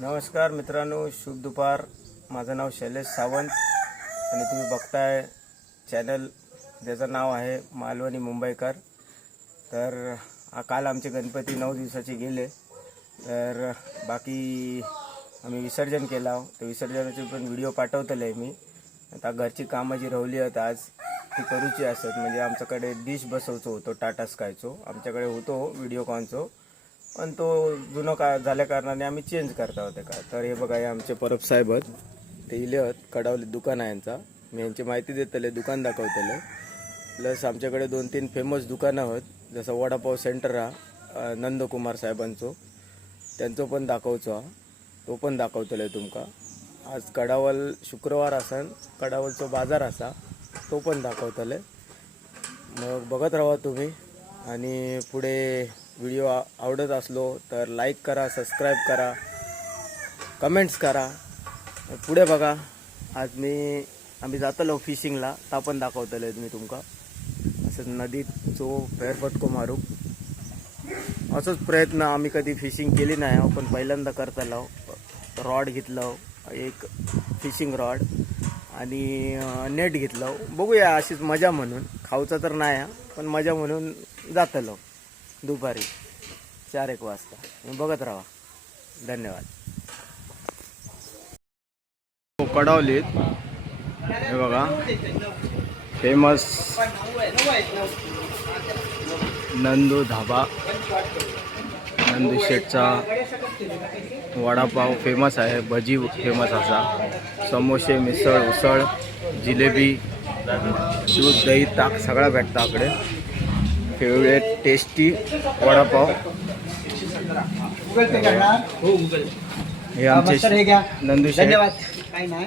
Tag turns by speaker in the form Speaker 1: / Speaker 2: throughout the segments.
Speaker 1: नमस्कार मित्रांनो शुभ दुपार. माझं नाव शैलेश सावंत आणि तुम्ही बघताय चॅनल ज्याचं नाव आहे मालवणी मुंबईकर. तर काल आमचे गणपती नऊ दिवसाचे गेले. तर बाकी आम्ही विसर्जन केला तर विसर्जनाचे पण व्हिडिओ पाठवतले मी. आता घरची कामं जी राहिली आहेत आज ती करूची असत. म्हणजे आमच्याकडे डिश बसवचो होतो टाटा स्कायचो. आमच्याकडे होतो व्हिडिओकॉनचो. पण तो जुनं का झाल्या कारणाने आम्ही चेंज करता होते का तर हे बघा हे आमचे परब साहेब आहेत. ते इले आहेत कडावले दुकान आहे यांचा. मी यांची माहिती देतले दुकान दाखवतले. प्लस आमच्याकडे दोन तीन फेमस दुकानं आहेत. जसं वडापाव सेंटर हा नंदकुमार साहेबांचो. त्यांचो पण दाखवचो हा. तो पण दाखवतले तुमका. आज कडावल शुक्रवार आसन कडावलचो बाजार असा. तो पण दाखवतले. मग बघत राहा तुम्ही. आणि पुढे व्हिडिओ आवडत असलो तर लाईक करा सबस्क्राईब करा कमेंट्स करा. पुढे बघा. आज मी आम्ही जातलो फिशिंगला ता पण दाखवतले मी तुमका. असंच नदीत जो फेरफटको मारू. असंच प्रयत्न आम्ही कधी फिशिंग केली नाही हो पण पहिल्यांदा करतलो. रॉड घेतलं. एक फिशिंग रॉड आणि नेट घेतलं. बघूया अशीच मजा म्हणून. खाऊचा तर नाही हा, पण मजा म्हणून जातलो. दुपारी चार एक वाजता. बघत राहा. धन्यवाद. कडावलीत हे बघा फेमस नंदू धाबा नंदू शेटचा वडापाव फेमस आहे भजी फेमस असा समोसे मिसळ उसळ जिलेबी दूध दही ताक सगळा भेटतं आकडे. फेवरेट टेस्टी वडापाव हे आमचे नंदू
Speaker 2: धन्यवाद. काही नाही.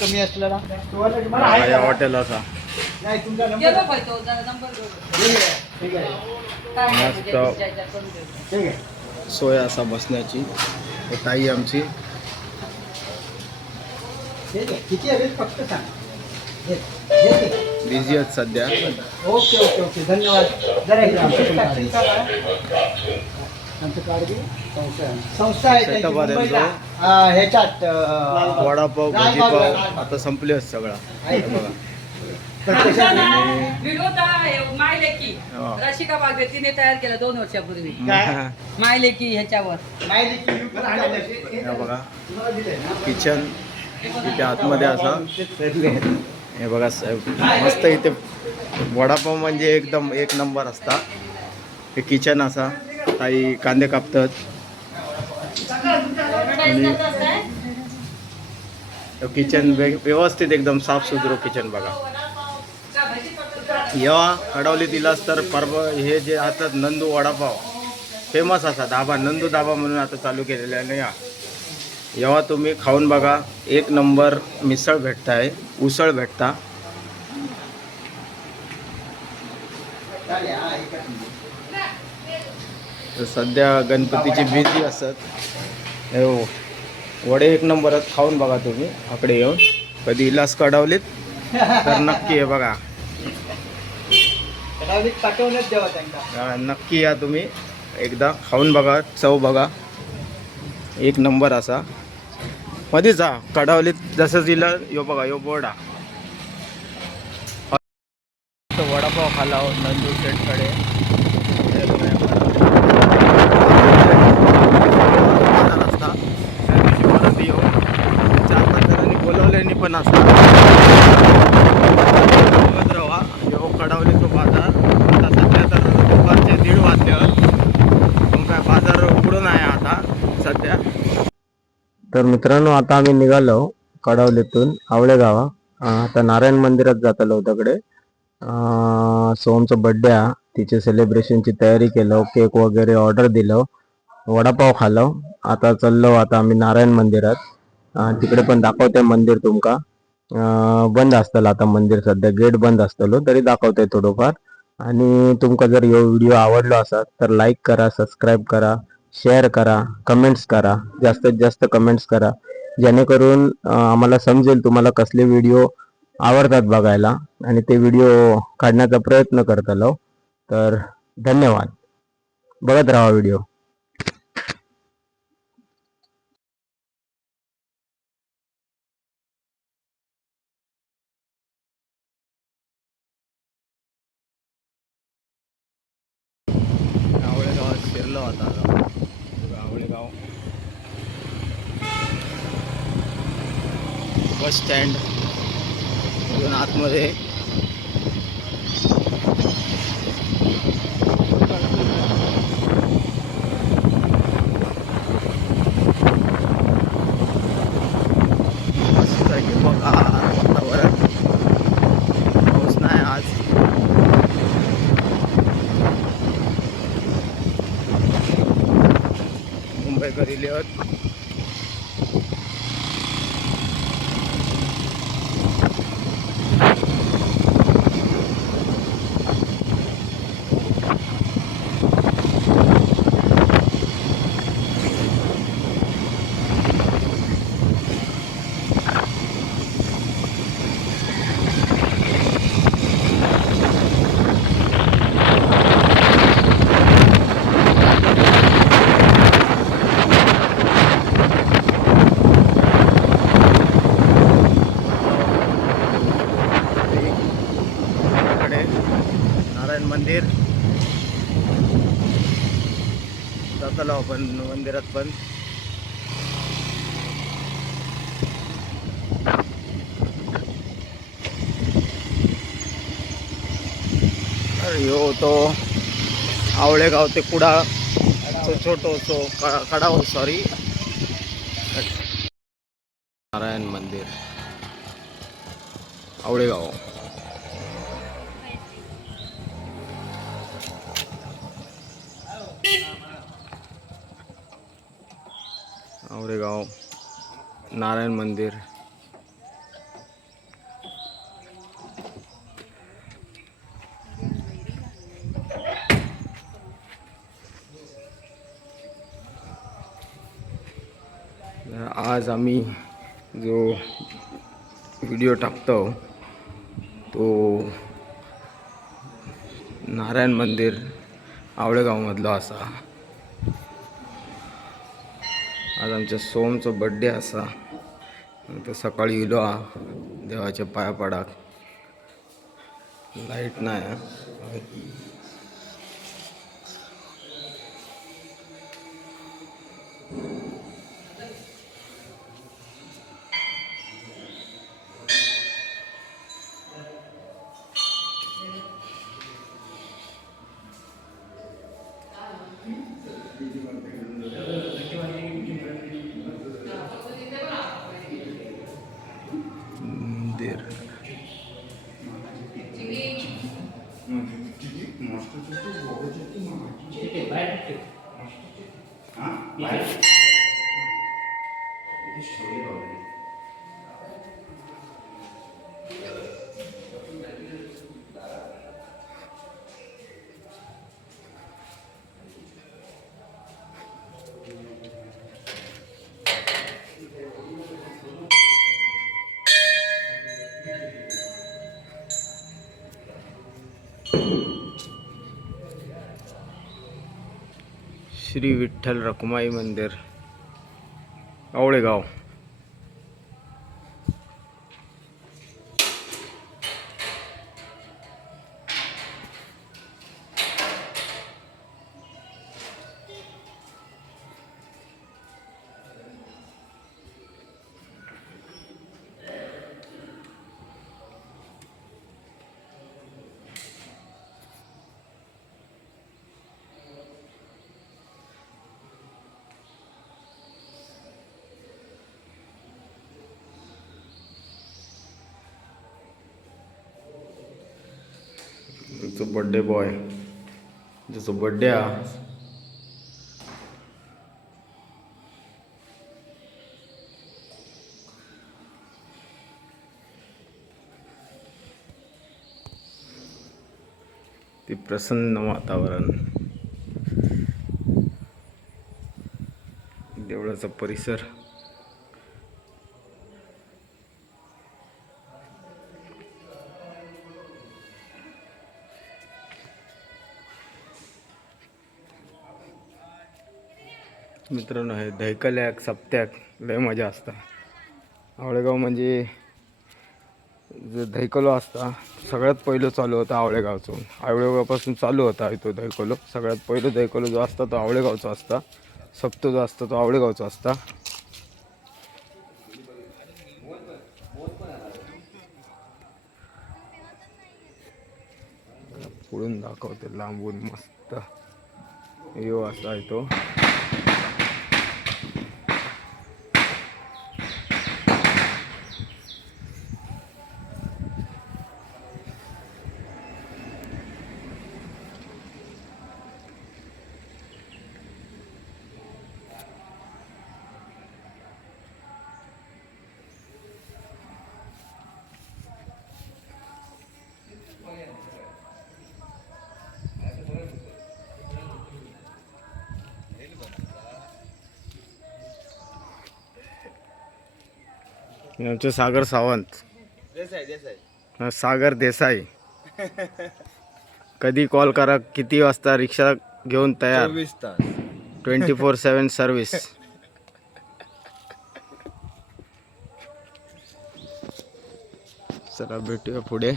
Speaker 2: कमी असलेला
Speaker 1: हा, या हॉटेल असा.
Speaker 2: नाही तुमचा नंबर
Speaker 3: गेलो पाहिजे जरा नंबर
Speaker 2: ठीक आहे ठीक आहे.
Speaker 3: काय नाही
Speaker 1: मस्त.
Speaker 2: आहे.
Speaker 1: सोय असा बसण्याची. ताई आमची.
Speaker 2: ठीक आहे किती हवे फक्त सांग.
Speaker 1: बिझी आहेत सध्या.
Speaker 2: Okay okay okay. धन्यवाद. जरा इकडे आमचं कार्ड घे. आमचं कार्ड घे संस्था संस्था आहे त्यांची.
Speaker 1: Setup आहे
Speaker 2: मुंबईला.
Speaker 1: त्यांचं.
Speaker 2: हा, ह्याच्यात अं,
Speaker 1: वडापाव भजीपाव. आता संपले आहेत सगळा. हे बघा.
Speaker 3: मायलेकी.
Speaker 1: हा.
Speaker 3: बागवे तिने तयार केलं दोन वर्षापूर्वी.
Speaker 2: काय?
Speaker 3: मायलेकी ह्याच्यावर.
Speaker 2: माहिती की
Speaker 1: हे बघा.
Speaker 2: तुम्हाला दिलंय ना?
Speaker 1: किचन इथे आतमध्ये असा. हे बघा मस्त इथे वडापाव म्हणजे एकदम एक नंबर असता. हे किचन असा काही कांदे कापतात. आणि किचन व्यवस्थित एकदम साफसुथरं किचन बघा. येवा कडवली दिलास तर परब हे जे असतात नंदू वडापाव फेमस असा धाबा नंदू धाबा म्हणून आता चालू केलेला आहे ना या. जेव्हा तुम्ही खाऊन बघा. एक नंबर मिसळ भेटताय उसळ भेटता. सध्या गणपतीची बिझी असत. हे वडे एक नंबर आहेत खाऊन बघा तुम्ही. आकडे येऊन. कधी इलास कडावलीत तर नक्की आहे बघा. नक्की या तुम्ही. एकदा खाऊन बघा चव बघा. एक नंबर असा. मध्येच जा कडावलीत जसं दिलं यो बघा यो बोर्डा वडापाव खाला हो, नंदू शेटकडे. असता. त्या दिवशी परत येऊ चार पाच जणांनी बोलवल्याने पण असतात बघत राहा यो कडावली तो बाजार आता सध्या तर दुपारचे दीड वाजले मग काय बाजार उघडून आहे आता सध्या. तर मित्रांनो आता आम्ही निघालो कडावलीतून आवळे गावा आता नारायण मंदिरात जातलो तिकडे सोमचा बड्डे हा तिचे सेलिब्रेशनची तयारी केलं केक वगैरे ऑर्डर दिलं वडापाव खालो. आता चाललो आता आम्ही नारायण मंदिरात. तिकडे पण दाखवते मंदिर तुमका. बंद असतं आता मंदिर सध्या. गेट बंद असतलो तरी दाखवते थोडंफार. आणि तुमका जर यो व्हिडिओ आवडलो असा तर लाईक करा सबस्क्राईब करा. शेअर करा कमेंट्स करा जास्तीत जास्त कमेंट्स करा. जेणेकरून आम्हाला समजेल तुम्हाला कसले व्हिडिओ आवडतात बघायला आणि ते व्हिडिओ काढण्याचा प्रयत्न करतलो. तर धन्यवाद. बघत राहा व्हिडिओ आवळे गावात शिरलो होता आता आवळे गाव बस स्टँड अजून आतमध्ये. मस्त आहे मुंबईकर इलेवत कडे नारायण मंदिर जातालो आपण मंदिरात पण. अरे ह्यो तो आवळेगाव ते कुडा तो छोटो तो कडाव सॉरी नारायण मंदिर. आवळेगाव आवरेगाव नारायण मंदिर। आज आम्ही जो व्हिडिओ टाकतो तो नारायण मंदिर आवळेगावमधलो असा. आज आमच्या सोमचो बड्डे असा. तर सकाळी इलो हा देवाच्या पाया पडाक लाइट नाही Thank you. श्री विठ्ठल रखुमाई मंदिर आवळेगाव. तो बड्डे बॉय ज्याचो बड्डे हा ते प्रसन्न वातावरण. देवळाचा परिसर. मित्रांनो हे धैकल्याक सप्त्याक लय मजा असता. आवळेगाव म्हणजे जो धैकलो असता सगळ्यात पहिलं चालू होता आवळेगावचं. आवळेगावपासून चालू होता तो धैकलो सगळ्यात पहिलं धैकलो जो असता तो आवळेगावचा असता. सप्त जो असता तो आवळेगावचा असता. पुढून दाखवते लांबून मस्त. यो असा आहे आमचे सागर सावंत. हा, सागर देसाई. कधी कॉल करा किती वाजता रिक्षा घेऊन तयार? Twenty four seven service. चला भेटूया पुढे.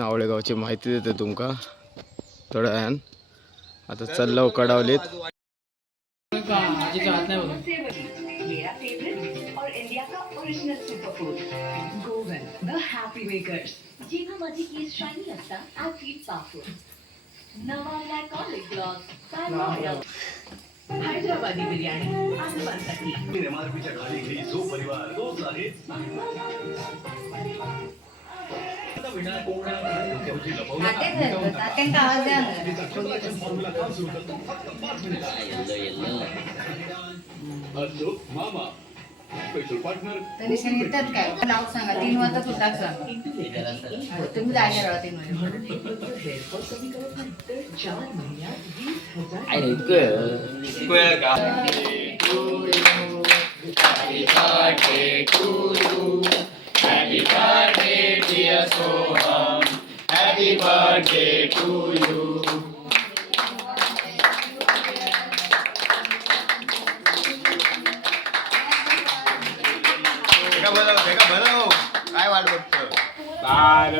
Speaker 1: आवळेगावची माहिती देते तुमका. थोड्या वेळान. आता चल्लव कडावलीत.
Speaker 4: Original superfood Goan the happy makers जेव्हा माझे केस शायनी असतात आय फील पॉवरफुल नवा लॅकॉलिक ग्लॉस हैदराबादी बिर्याणी आजोबांसाठी
Speaker 3: तात्यांका आवाज द्या. तरी शेण येतात काय? नाव सांगा तीन वाजता तुटाक सांगा. तुम्ही जागे राहा तीन वाजता.
Speaker 5: भेका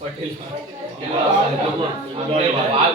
Speaker 5: पटेल वाघ